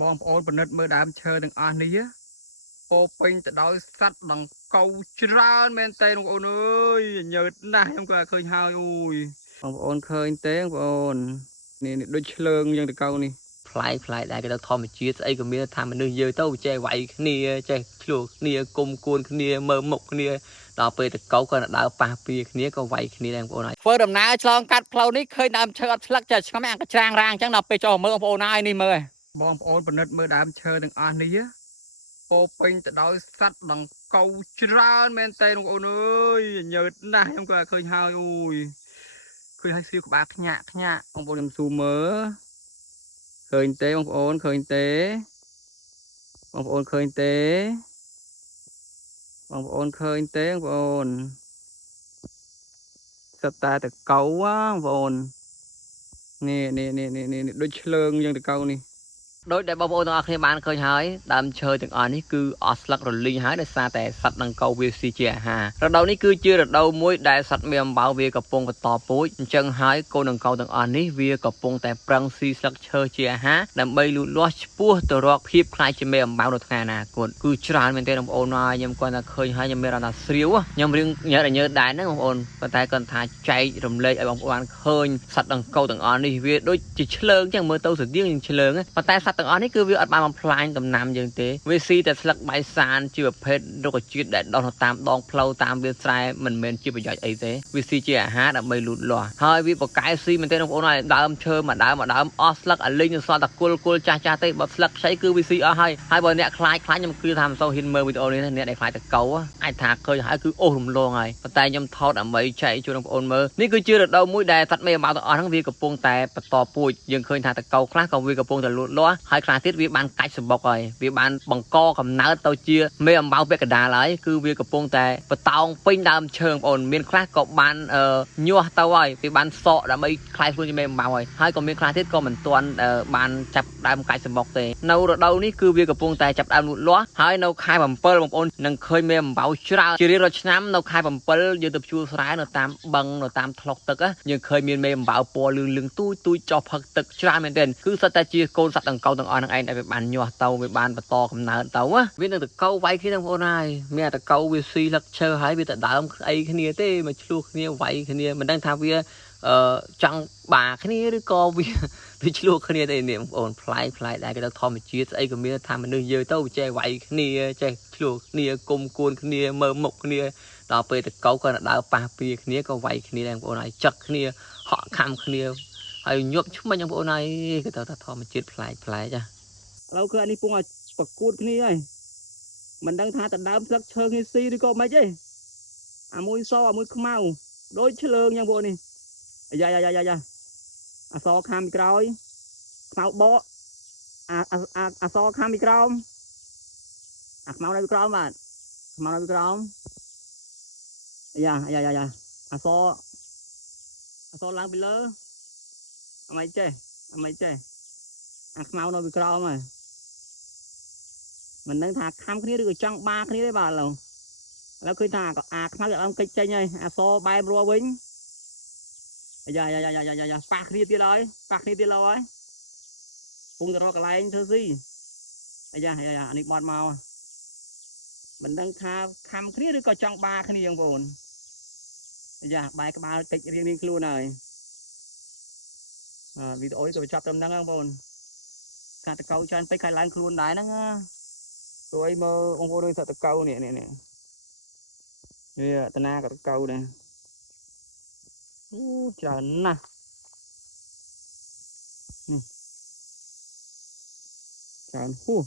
បងប្អូនពិនិត្យមើលដើមឈើទាំងអស់នេះពោពេញទៅដោយសត្វដង្កូវច្រើនមែនតើបងប្អូនអើយញើតណាស់ខ្ញុំក៏ឃើញហើយអូយបងប្អូនឃើញទេបងប្អូននេះដូចឆ្លើងយ៉ាងដង្កូវនេះផ្លែដែរគេទៅធម្មជាតិស្អីក៏មានថាមនុស្សយើងទៅចេះវាយគ្នាចេះឆ្លោះគ្នាគុំគួនគ្នាមើលមុខគ្នាដល់ពេលតកោក៏ដើរប៉ះពីគ្នាក៏វាយគ្នាដែរបងប្អូនហើយធ្វើដំណើរឆ្លងកាត់ផ្លូវនេះឃើញដើមឈើអត់ស្លឹកចេះឆ្ងាំអាកច្រាងរាងអញ្ចឹងដល់ពេលចូលមើលបងប្អូនហើយនេះមើលបងប្អូនពិនិត្យមើលដើមឈើទាំងអស់នេះពោពេញទៅដោយសត្វដង្កូវច្រើនមែនតើបងប្អូនអើយញើតណាស់ខ្ញុំក៏ឃើញហើយអូយឃើញហើយស្រីក្បាលខ្ញាក់បងប្អូនខ្ញុំស៊ូមើលឃើញទេបងប្អូនឃើញទេបងប្អូនឃើញទេបងប្អូនឃើញទេបងប្អូនសិតតែតកៅបងប្អូននេះដូចឆ្លើងយ៉ាងតកៅនេះដោយដែលបងប្អូនទាំងអស់គ្នាបានឃើញហើយដើមឈើទាំងអស់នេះគឺអស់ស្លឹករលីងហើយដោយសារតែសត្វដង្កូវវាស៊ីជាអាហាររដូវនេះគឺជារដូវមួយដែលសត្វមេអំបៅវាកំពុងបន្តពូជអញ្ចឹងហើយកូនដង្កូវទាំងអស់នេះវាកំពុងតែប្រឹងស៊ីស្លឹកឈើជាអាហារដើម្បីលូតលាស់ឆ្ពោះទៅរកភាពខ្លាយជាមេអំបៅនៅថ្ងៃអនាគតគឺច្រើនមែនទេបងប្អូនហើយខ្ញុំគាត់ថាឃើញហើយខ្ញុំមានអារម្មណ៍ថាស្រាវខ្ញុំរៀងញ៉ើតដែរហ្នឹងបងប្អូនប៉ុន្តែគាត់ថាចែករំលែកឲ្យបងប្អូនបានឃើញសត្វដង្កូវទាំងអស់នេះវាដូចជាឆ្លើងចឹងមើលទៅស្តៀងនឹងឆ្លើងប៉ុន្តែសត្វទាំងអស់នេះគឺវាអត់បានបំផ្លាញដំណាំយើងទេវាស៊ីតែស្លឹកបៃសានជាប្រភេទរុក្ខជាតិដែលដុះនៅតាមដងផ្លូវតាមវាលស្រែមិនមែនជាប្រយោជន៍អីទេវាស៊ីជាអាហារដើម្បីលូតលាស់ហើយវាបកកែស៊ីមែនទេបងប្អូនហើយដើមឈើមួយដើមអស់ស្លឹកអាលីងនៅសល់តែគល់ចាស់ទេបើស្លឹកខ្ចីគឺវាស៊ីអស់ហើយបើអ្នកខ្លាចខ្ញុំគឺថាមិនសូវហ៊ានមើលវីដេអូនេះទេអ្នកដែលខ្លាចតកោអាចថាឃើញហើយគឺអូសរំលងហើយប៉ុន្តែខ្ញុំថតដើម្បីចែកជូនបងប្អូនមើលនេះគឺជារដូវមួយដែលសត្វមេអំបៅទាំងអស់ហ្នឹងវាកំពុងតែបន្តពូជយើងឃើញថាតកោខ្លះក៏វាកំពុងតែលូតលាស់ហើយខ្លះទៀតវាបានកាច់សម្បុកហើយវាបានបង្កកំណើតទៅជាមេអំបៅពាក់កណ្ដាលហើយគឺវាកំពុងតែបតោងពេញដើមឈើបងប្អូនមានខ្លះក៏បានញាស់ទៅហើយវាបានសក់ដើម្បីคล้ายខ្លួនជាមេអំបៅហើយក៏មានខ្លះទៀតក៏មិនទាន់បានចាប់ដើមកាច់សម្បុកទេនៅរដូវនេះគឺវាកំពុងតែចាប់ដើមលូតលាស់ហើយនៅខែ7បងប្អូននឹងឃើញមេអំបៅច្រើនជារៀងរាល់ឆ្នាំនៅខែ7យើងទៅជួលស្រែនៅតាមបឹងនៅតាមថ្លុកទឹកយើងឃើញមានមេអំបៅពណ៌លឿងទូចចុះផឹកទឹកច្រើនមែនទែនគឺសុទ្ធតែជាកូនសត្វដង្កូវទាំងអស់ហ្នឹងឯងដែលវាបានញាស់ទៅវាបានបន្តកំណើតទៅវានឹងតកោវាយគ្នាបងប្អូនហើយមានតកោវាស៊ីលឹកឈើហើយវាទៅដើមអីគ្នាទេមកឆ្លោះគ្នាវាយគ្នាមិនដឹងថាវាចង់បាគ្នាឬក៏វាឆ្លោះគ្នាទេនេះបងប្អូនផ្លែដែរគេទៅធម្មជាតិស្អីក៏មានថាមនុស្សយើងទៅចេះវាយគ្នាចេះឆ្លោះគ្នាគុំគួនគ្នាមើលមុខគ្នាដល់ពេលតកោក៏ដើរប៉ះពីគ្នាក៏វាយគ្នាដែរបងប្អូនហើយចឹកគ្នាហក់ខំគ្នាហើយញាប់ឆ្មាញ់បងប្អូនហើយគេទៅថាធម្មជាតិផ្លែកចាឥឡូវគឺអានេះពងឲ្យប្រកួតគ្នាហើយមិនដឹងថាតដើមស្លឹកឈើគ្នាស៊ីឬក៏មិនទេអាមួយសអាមួយខ្មៅដូចឆ្លើងយ៉ាងបងនេះយ៉ាអសខាំពីក្រោយខ្មៅបកអសខាំពីក្រោមអាខ្មៅនៅពីក្រោមបាទខ្មៅនៅពីក្រោមយ៉ាអសឡើងពីលើអមិនចេះអាខ្មៅនៅពីក្រោមហើយមិនដឹងថាខំគ្នាឬក៏ចង់បាគ្នាទេបាទឥឡូវឃើញថាអាខ្មៅអត់កិច្ចចេញហើយអសបែបរួវិញយ៉ាប៉ះគ្នាទៀតហើយពុំទៅរកកន្លែងធ្វើស៊ីយ៉ាអានេះបត់មកមិនដឹងថាខំគ្នាឬក៏ចង់បាគ្នាបងប្អូនយ៉ាបែក្បាលកិច្ចរៀងខ្លួនហើយវីដេអូនេះក៏បញ្ចប់ត្រឹមហ្នឹងបងប្អូនកាតកោច្រើនពេកខាយឡើងខ្លួនដែរហ្នឹងព្រោះអីមើលបងប្អូនដូចសត្វតកោនេះវាតាណាក៏តកោដែរច្រើនណាស់ច្រើនហួស